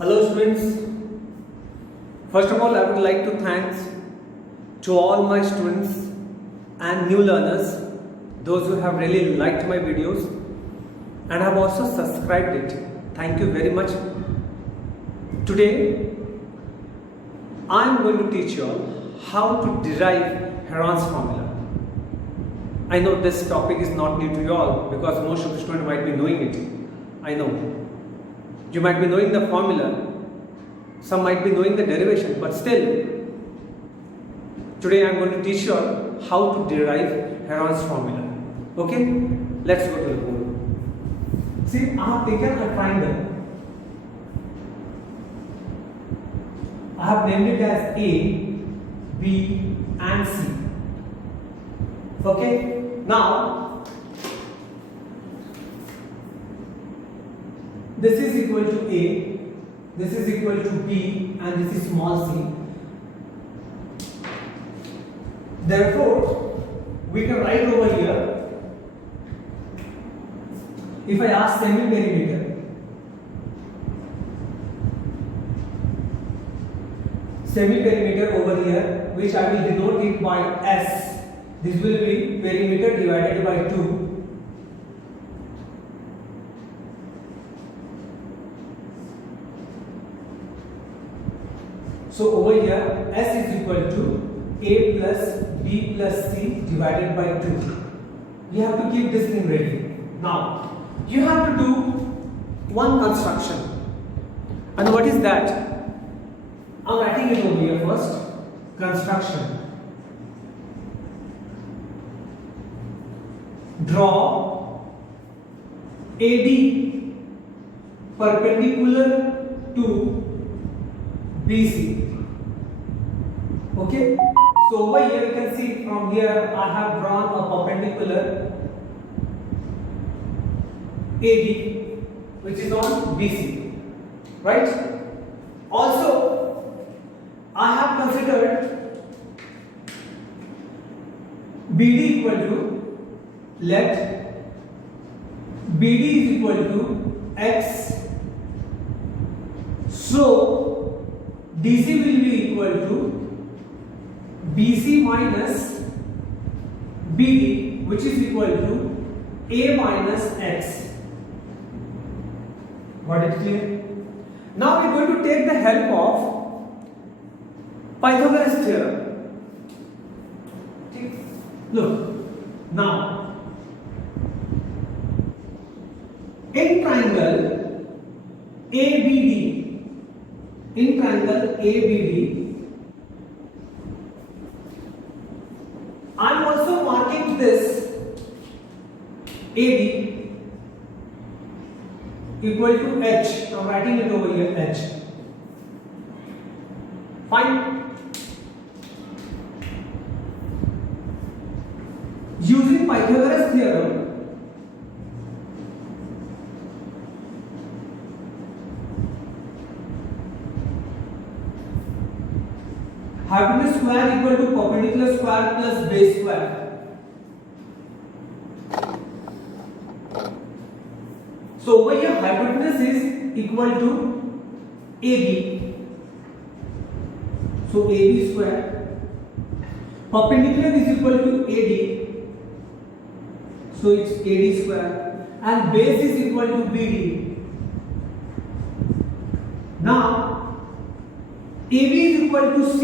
Hello students, first of all I would like to thank to all my students and new learners, those who have really liked my videos and have also subscribed it. Thank you very much. Today I am going to teach you all how to derive Heron's formula. I know this topic is not new to you all because most of the students might be knowing it. I know. You might be knowing the formula, some might be knowing the derivation, but still, today I am going to teach you all how to derive Heron's formula. Okay? Let's go to the board. See, I have taken a triangle. I have named it as A, B and C. Okay? Now, this is equal to A, this is equal to B and this is small c. Therefore, we can write over here, if I ask semi-perimeter over here, which I will denote it by S, this will be perimeter divided by 2. So over here S is equal to A plus B plus C divided by 2. You have to keep this thing ready. Now you have to do one construction. And what is that? I am writing it over here first. Construction. Draw AD perpendicular to BC. Okay, so over here you can see from here I have drawn a perpendicular AD which is on BC, right? Also, I have considered BD equal to, let BD is equal to X, so DC will be equal to BC minus BD, which is equal to A minus X. Got it clear? Now we are going to take the help of Pythagoras theorem. Look, now in triangle ABD, I am also marking this AD equal to H. I am writing it over here H. Fine. Using Pythagoras theorem, hypotenuse square equal to perpendicular square plus base square. So over here hypotenuse is equal to AB. So AB square. Perpendicular is equal to AD. So it's AD square. And base is equal to BD. Now AB is equal to C.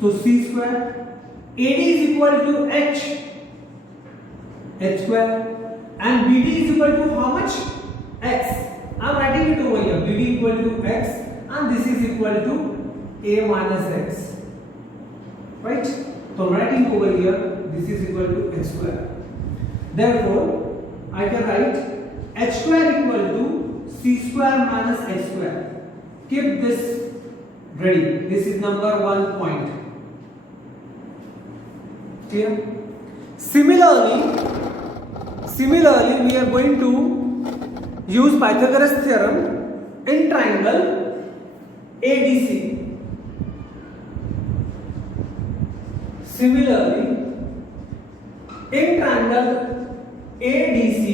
So C square. AD is equal to H square. And BD is equal to how much? X. I am writing it over here. BD equal to X and this is equal to A minus X. Right? So I am writing over here this is equal to X square. Therefore, I can write H square equal to C square minus X square. Keep this ready. This is number 1 point. Clear? Similarly, we are going to use Pythagoras theorem in triangle ADC. Similarly, in triangle ADC,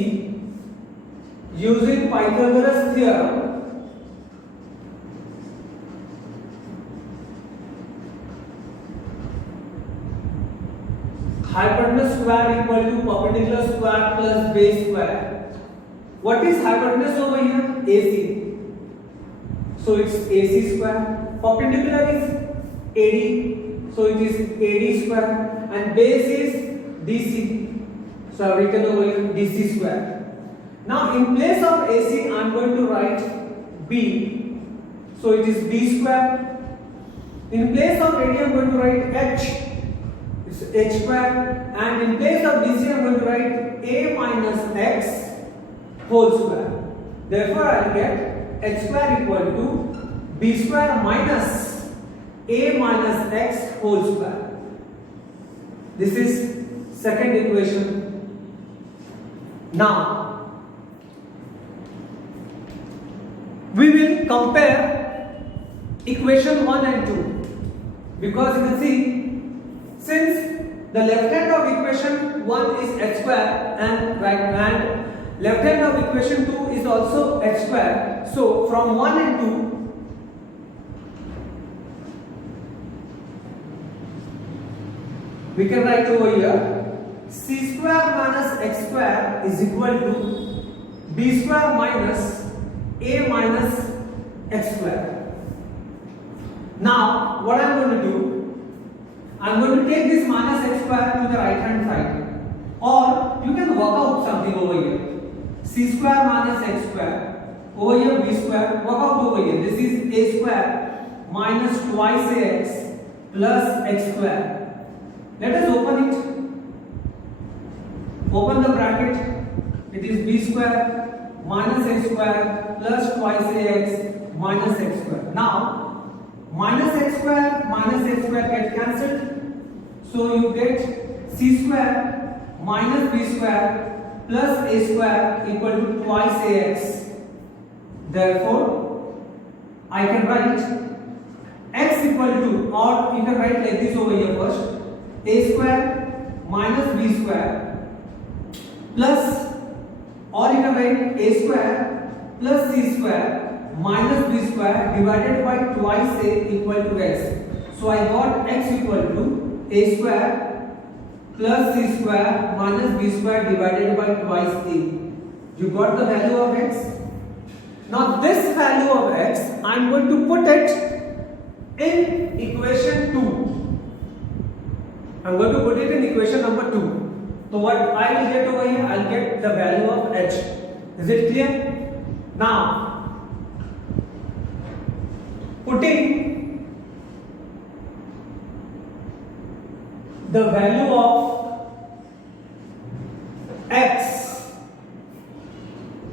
using Pythagoras theorem, hypotenuse square equal to perpendicular square plus base square. What is hypotenuse over here? AC. So it's AC square. Perpendicular is AD. So it is AD square. And base is DC. So I've written over here DC square. Now in place of AC I am going to write B. So it is B square. In place of AD I am going to write H. It's H square. And in place of DC I am going to write A minus X whole square. Therefore I will get H square equal to B square minus A minus X whole square. This is second equation. Now we will compare equation 1 and 2, because you can see since the left hand of equation 1 is H square and right hand left hand of equation 2 is also H square. So from 1 and 2 we can write over here C square minus X square is equal to B square minus A minus X square. Now what I am going to do, I am going to take this minus X square to the right hand side, or you can work out something over here. C square minus X square, over here B square, work out over here. This is A square minus twice AX plus X square. Let us open it. Open the bracket. It is B square minus A square plus twice AX minus X square. Now minus X square get cancelled. So you get C square minus B square plus A square equal to twice AX. Therefore I can write X equal to, or you can write like this over here first, A square minus B square plus, or you can write A square plus C square minus B square divided by twice A equal to X. So I got X equal to A square plus C square minus B square divided by twice A. You got the value of X. Now this value of X I am going to put it in equation 2. I am going to put it in equation number 2. So what I will get over here, I will get the value of H. Is it clear? Now putting the value of X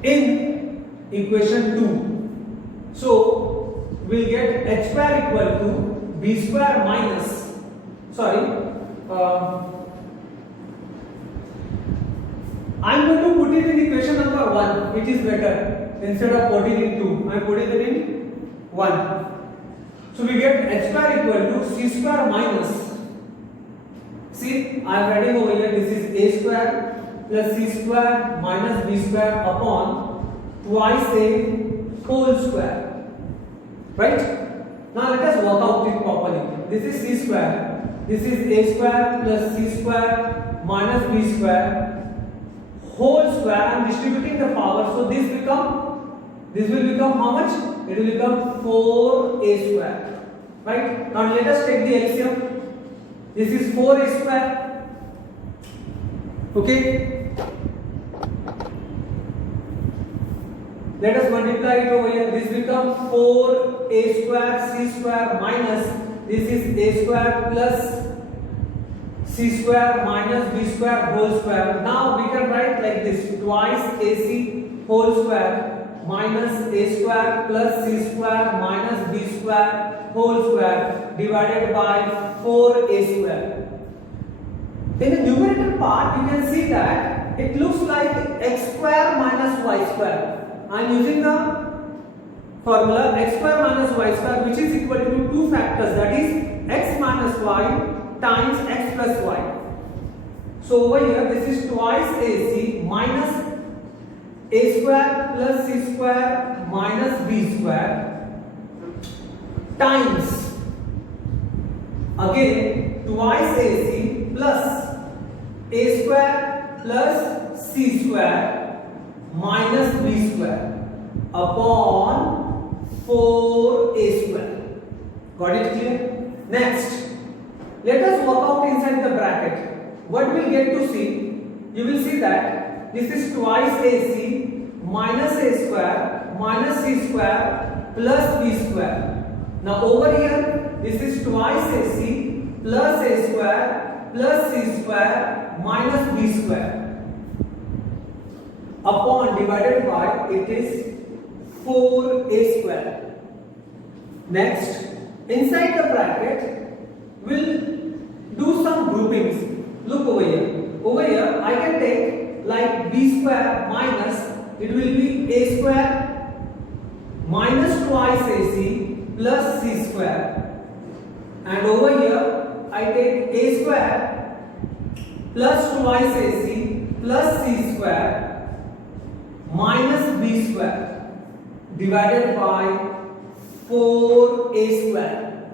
in equation 2. So we'll get H square equal to B square minus, I'm going to put it in equation number 1, which is better. Instead of putting in 2, I put it in 1. So we get H square equal to C square minus, see I am writing over here, this is A square plus C square minus B square upon twice A whole square. Right? Now let us work out it properly. This is C square. This is A square plus C square minus B square whole square. I am distributing the power. So this will become how much? It will become 4A square. Right? Now let us take the LCM. This is 4A square. Okay? Let us multiply it over here. This becomes 4A square C square minus, this is A square plus C square minus B square whole square. Now we can write like this, twice AC whole square minus A square plus C square minus B square whole square divided by 4A square. In the numerator part you can see that it looks like X square minus Y square. I am using the formula X square minus Y square, which is equal to 2 factors, that is X minus Y times X plus Y. So over here this is twice AC minus a square plus c square minus b square times again twice ac plus a square plus c square minus b square upon 4a square. Got it clear? Next, let us work out inside the bracket. What we'll get to see, you will see that this is twice ac minus a square minus c square plus b square. Now over here, this is twice ac plus a square plus c square minus b square upon divided by it is 4a square. Next, inside the bracket, we'll do some groupings. Look over here. Over here, I can take like b square minus, it will be a square minus twice ac plus c square. And over here, I take a square plus twice ac plus c square minus b square divided by 4a square.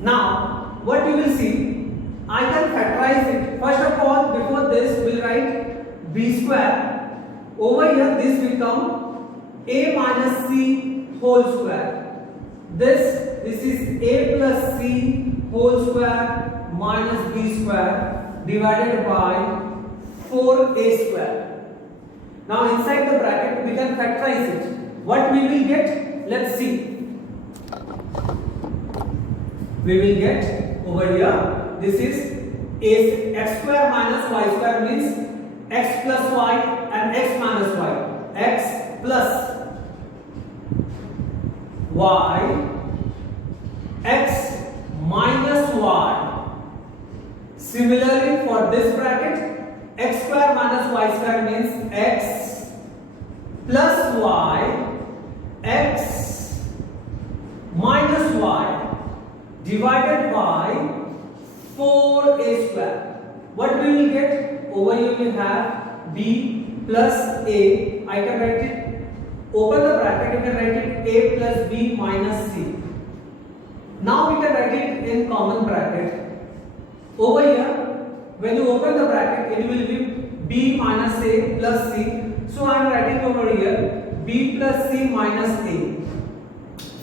Now, what you will see, I can factorize it. First of all, before this, we'll write b square. Over here, this will come a minus c whole square. This is a plus c whole square minus b square divided by 4a square. Now, inside the bracket, we can factorize it. What we will get? Let's see. We will get over here, this is x square minus y square means x plus y and x minus y. X plus y, x minus y. Similarly for this bracket, x square minus y square means x plus y, x minus y divided by 4a square. What we will get? Over here we have b plus a. I can write it, open the bracket, you can write it a plus b minus c. Now we can write it in common bracket. Over here, when you open the bracket, it will be b minus a plus c. So I am writing over here b plus c minus a.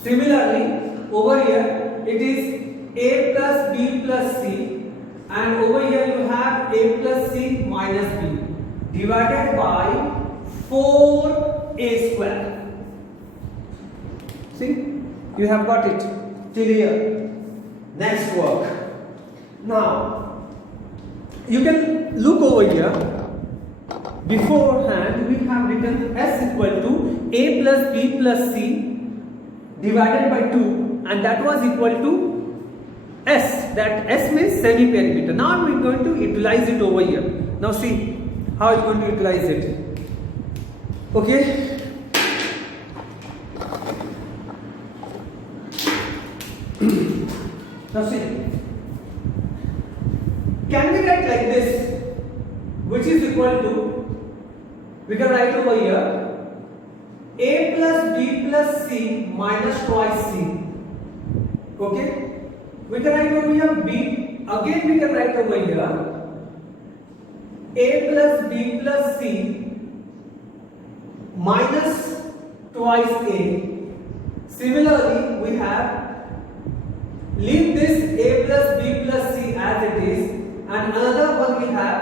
Similarly, over here it is a plus b plus c, and over here you have a plus c minus b divided by 4a square. See, you have got it till here. Next work. Now, you can look over here. Beforehand, we have written s equal to a plus b plus c divided by 2, and that was equal to S. That S means semi-perimeter. Now we are going to utilize it over here. Now see how it's going to utilize it. Okay. Now see. Can we write like this, which is equal to, we can write over here a plus b plus c minus twice c. Okay. We can write over here b, again we can write over here a plus b plus c minus twice a. Similarly, we have, leave this a plus b plus c as it is, and another one we have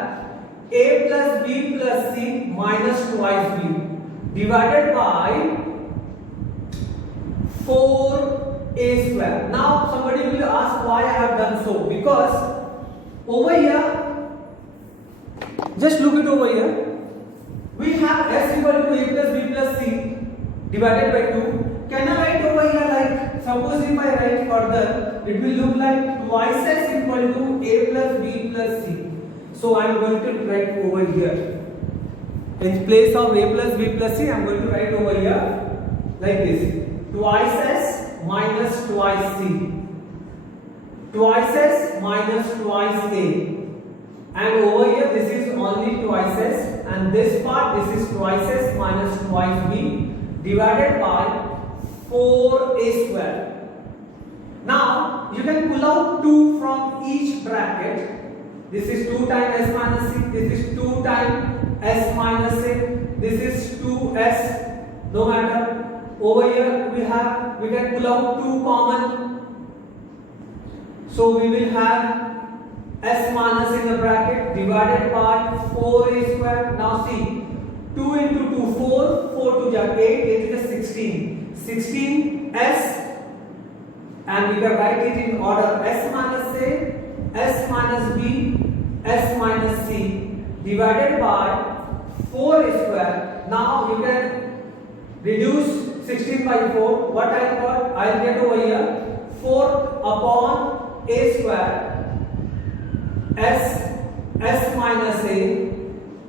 a plus b plus c minus twice b divided by 4a square. Now somebody will ask why I have done so. Because over here, just look it over here, we have s equal to a plus b plus c divided by 2. Can I write over here like, suppose if I write further, it will look like twice s equal to a plus b plus c. So I am going to write over here, in place of a plus b plus c, I am going to write over here like this, twice s minus twice c, twice s minus twice a and over here this is only twice s, and this part this is twice s minus twice b divided by 4a square. Now you can pull out 2 from each bracket. This is 2 times s minus c, this is 2 times s minus a, this is 2s. No matter. Over here we can pull out 2 common. So we will have s minus in the bracket divided by 4a square. Now see, 2 into 2, 4, 4 to 8, 8 is 16. 16s, and we can write it in order s minus a, s minus b, s minus c divided by 4a square. Now you can reduce 16 by 4. What I got? I'll get over here 4 upon a square s minus a,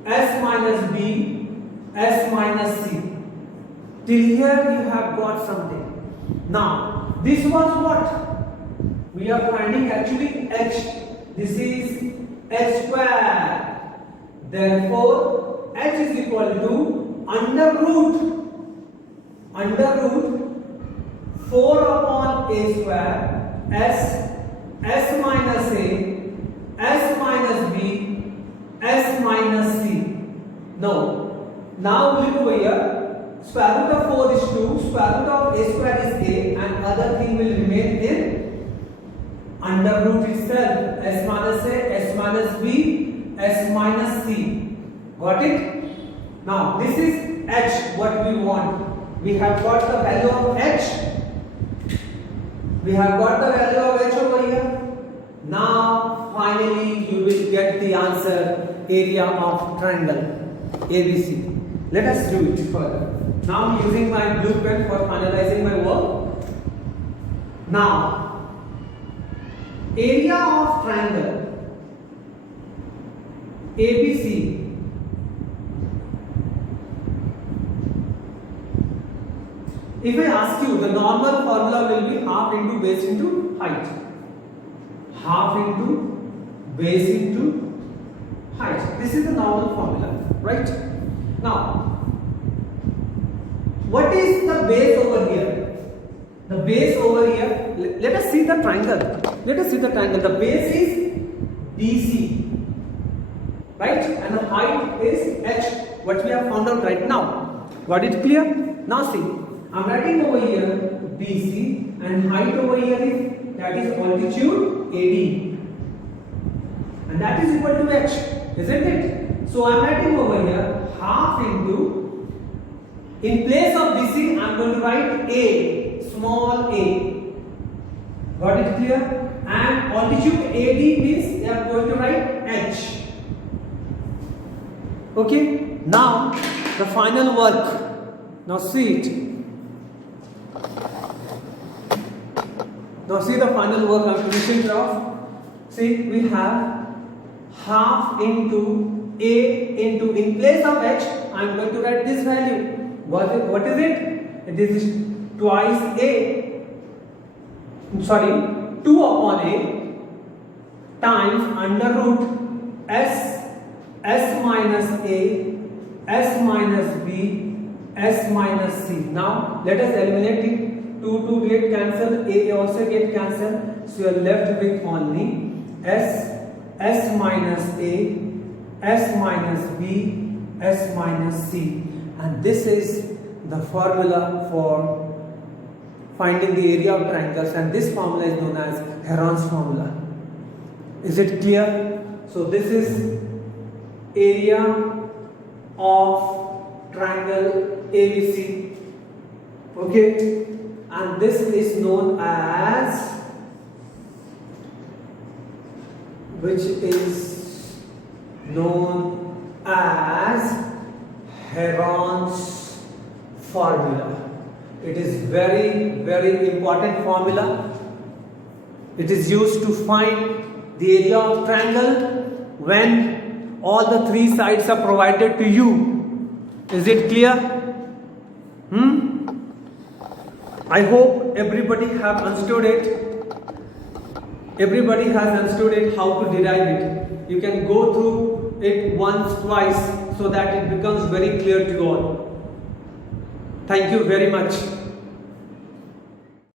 s minus b, s minus c. Till here you have got something. Now this was what? We are finding actually h. This is h square. Therefore h is equal to under root 4 upon a square s minus a, s minus b, s minus c. No. Now look over here. Square root of 4 is 2. Square root of a square is a, and other thing will remain in under root itself. S minus a, s minus b, s minus c. Got it? Now this is h. What we want? We have got the value of h. We have got the value of h over here. Now finally you will get the answer, area of triangle ABC. Let us do it further. Now I am using my blue pen for finalizing my work. Now area of triangle ABC. If I ask you, the normal formula will be half into base into height. Half into base into height. This is the normal formula, right? Now, what is the base over here? The base over here, let us see the triangle. Let us see the triangle. The base is BC, right? And the height is h, what we have found out right now. Got it clear? Now see. I am writing over here BC, and height over here is, that is altitude AD, and that is equal to h, isn't it? So I am writing over here half into, in place of BC I am going to write A, small a. Got it clear? And altitude AD means I am going to write h. Okay, now the final work. Now see it. Now see the final work I am finishing it off. See, we have half into a into, in place of h I am going to write this value. What is it? This is twice a, sorry, 2 upon a times under root s minus a, s minus b, s minus c. Now let us eliminate it. 2 get cancelled, a also get cancelled, so you are left with only s minus a, s minus b, s minus c, and this is the formula for finding the area of triangles, and this formula is known as Heron's formula. Is it clear? So this is area of triangle ABC. Okay, and this is known as, which is known as Heron's formula. It is very, very important formula. It is used to find the area of triangle when all the three sides are provided to you. Is it clear? I hope everybody have understood it. everybody has understood it, how to derive it. You can go through it once, twice, so that it becomes very clear to you all. Thank you very much.